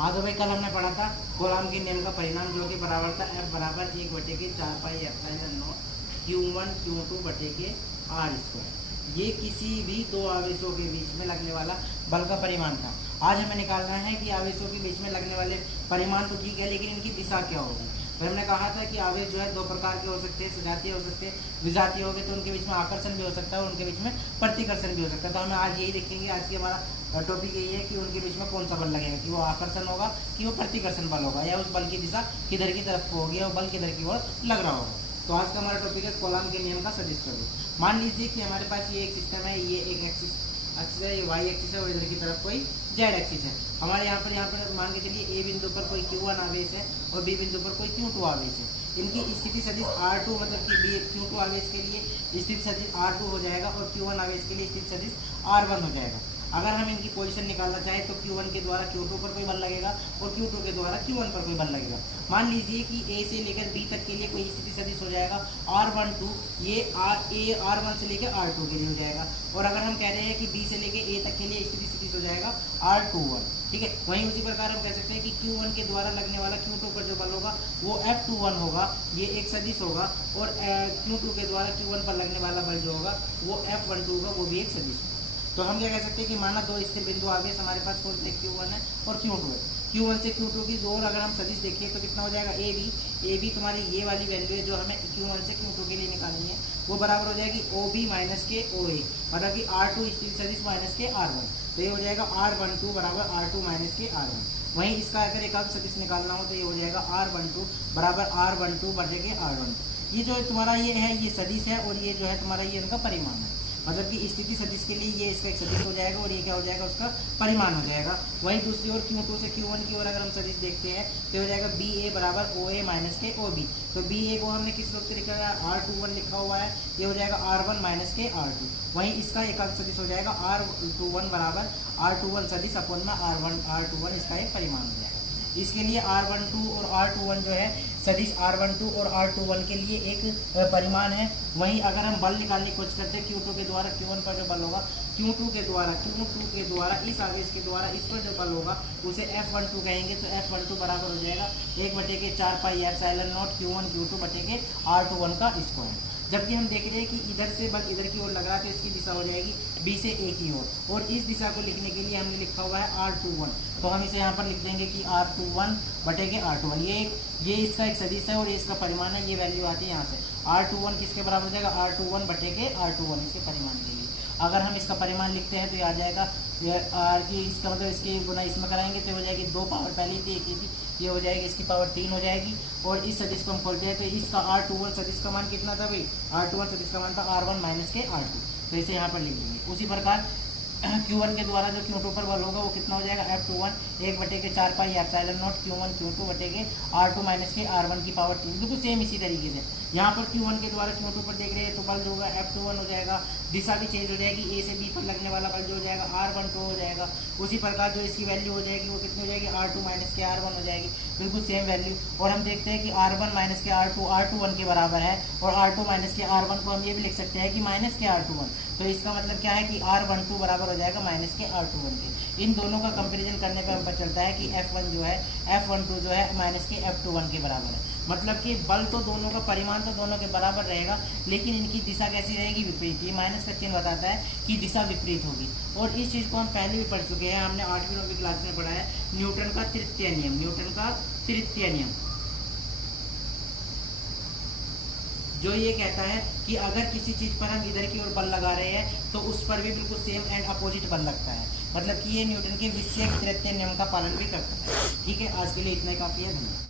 हाँ तो भाई कल हमने पढ़ा था कूलॉम के नियम का परिणाम जो कि बराबर था F बराबर 1/4 pi epsilon not Q1 Q2 बटे के R स्क्वायर। ये किसी भी दो आवेशों के बीच में लगने वाला बल का परिमाण था। आज हमें निकालना है कि आवेशों के बीच में लगने वाले परिमाण तो ठीक है, लेकिन इनकी दिशा क्या होगी। तो हमने कहा था कि आवेश जो है दो प्रकार के हो सकते हैं, सजातीय हो सकते हैं, विजातीय हो गए तो उनके बीच में आकर्षण भी हो सकता है और उनके बीच में प्रतिकर्षण भी हो सकता है। तो हमें आज यही देखेंगे, आज की हमारा टॉपिक यही है कि उनके बीच में कौन सा बल लगेगा, कि वो आकर्षण होगा कि वो प्रतिकर्षण बल होगा, या उस बल की दिशा किधर की तरफ को होगी या वो बल किधर की ओर लग रहा होगा। तो आज का हमारा टॉपिक है कूलॉम के नियम का सदिश स्वरूप। मान लीजिए कि हमारे पास ये एक सिस्टम है, ये एक एक्सिस है, ये वाई एक्सिस है और इधर की तरफ कोई जेड एक्सिस है। हमारे यहाँ पर मान के चलिए ए बिंदु पर कोई Q1 आवेश है और बी बिंदु पर कोई Q2 आवेश है। इनकी स्थिति सदिश R2 मतलब कि बी Q2 आवेश के लिए स्थिति सदिश R2 हो जाएगा और Q1 आवेश के लिए स्थिति सदिश R1 हो जाएगा। अगर हम इनकी पोजीशन निकालना चाहें तो Q1 के द्वारा Q2 पर कोई बल लगेगा और Q2 के द्वारा Q1 पर कोई बल लगेगा। मान लीजिए कि A से लेकर B तक के लिए कोई स्थिति सदिश हो जाएगा R12, ये R1 से लेकर R2 के लिए हो जाएगा। और अगर हम कह रहे हैं कि B से लेकर A तक के लिए स्थिति सदिश हो जाएगा R21, ठीक है। वहीं उसी प्रकार हम कह सकते हैं कि Q1 के द्वारा लगने वाला Q2 पर जो बल होगा वो F21 होगा, ये एक सदिश होगा, और Q2 के द्वारा Q1 पर लगने वाला बल जो होगा वो F12 होगा, वो भी एक सदिश होगा। तो हम क्या कह सकते हैं कि माना दो स्थिर बिंदु आवेश हमारे पास कौन से Q1 है और Q2 है। Q1 से Q2 की दो अगर हम सदिश देखें तो कितना हो जाएगा AB तुम्हारी ये वाली वैल्यू है जो हमें Q1 से Q2 के लिए निकालनी है, वो बराबर हो जाएगी OB माइनस के OA, मतलब कि R2 स्थिर सदिश माइनस के R1। तो ये हो जाएगा R12 बराबर R2 माइनस के R1। वहीं इसका अगर एकांक सदिश निकालना हो तो ये हो जाएगा R12 बराबर R12 बटे के R12। ये जो तुम्हारा ये है ये सदिश है और ये जो है तुम्हारा ये इनका परिमाण है, मतलब कि स्थिति सदिश के लिए ये इसका एक सदिश हो जाएगा और ये क्या हो जाएगा, उसका परिमाण हो जाएगा। वहीं दूसरी ओर Q2 से Q1 की ओर अगर हम सदिश देखते हैं तो हो जाएगा BA बराबर OA माइनस के OB। तो BA को हमने किस रूप से लिखा है, R21 लिखा हुआ है, ये हो जाएगा R1 माइनस के R2। वहीं इसका एकांक सदिश हो जाएगा R21 बराबर R21 सदिश अपन में R21 इसका एक परिमाण हो जाएगा। इसके लिए R12 और R21 जो है सदिश R12 और R21 के लिए एक परिमाण है। वहीं अगर हम बल निकालने की कोशिश करते हैं Q2 के द्वारा Q1 पर जो बल होगा, Q2 के द्वारा इस आवेश के द्वारा इस पर जो बल होगा उसे F12 कहेंगे। तो F12 बराबर हो जाएगा 1/4 pi epsilon not Q1 Q2 बटे के R21 का स्क्वायर। जबकि हम देख रहे हैं कि इधर से बल इधर की ओर लग रहा है तो इसकी दिशा हो जाएगी B से A की ओर, और इस दिशा को लिखने के लिए हमने लिखा हुआ है R21। तो हम इसे यहाँ पर लिख देंगे कि R21 बटे के R21, ये इसका एक सदिश है और ये इसका परिमाण है। ये वैल्यू आती है यहाँ से R21 किसके बराबर हो जाएगा, R21 बटे के R21 इसके परिमाण के लिए। अगर हम इसका परिमाण लिखते हैं तो ये आ जाएगा R की, इसका मतलब इसकी गुना इसमें कराएंगे तो हो जाएगी 2 पावर पहली थी एक ही थी, ये हो जाएगी इसकी पावर 3 हो जाएगी। और इस सदिश को हम खोलते हैं तो इसका R21 सदिश का मान कितना था भाई, R21 सदिश का मान था R1 माइनस के R2। तो इसे यहाँ पर लिख देंगे। उसी प्रकार Q1 के द्वारा जो Q2 पर बल होगा वो कितना हो जाएगा, F21 1/4 pi epsilon not Q1 Q2 बटे के R2 माइनस के R1 की पावर 3। बिल्कुल सेम इसी तरीके से यहाँ पर Q1 के द्वारा Q2 पर देख रहे हैं तो बल जो होगा F21 हो जाएगा, दिशा भी चेंज हो जाएगी, A से B पर लगने वाला बल जो हो जाएगा R12 हो जाएगा। उसी प्रकार जो इसकी वैल्यू हो जाएगी वो कितनी हो जाएगी, R2 माइनस के R1 हो जाएगी, बिल्कुल सेम वैल्यू। और हम देखते हैं कि R1 माइनस के R2 R21 के बराबर है, और R2 माइनस के R1 को हम ये भी लिख सकते हैं कि माइनस के R21। तो इसका मतलब क्या है कि R12 बराबर हो जाएगा माइनस के R21 के। इन दोनों का कंपैरिजन करने पर हमें पता चलता है कि F12 जो है माइनस के F21 के बराबर है। मतलब कि बल तो दोनों का, परिमाण तो दोनों के बराबर रहेगा, लेकिन इनकी दिशा कैसी रहेगी, विपरीत। ये माइनस का चिन्ह बताता है कि दिशा विपरीत होगी। और इस चीज़ को हम पहले भी पढ़ चुके हैं, हमने 8वीं 9वीं क्लास में पढ़ा है न्यूटन का तृतीय नियम, जो ये कहता है कि अगर किसी चीज़ पर हम इधर की ओर बल लगा रहे हैं तो उस पर भी बिल्कुल सेम एंड अपोजिट बल लगता है। मतलब कि ये न्यूटन के विषयक तृतीय नियम का पालन भी करता है। ठीक है, आज के लिए इतना ही काफ़ी है। धन्यवाद।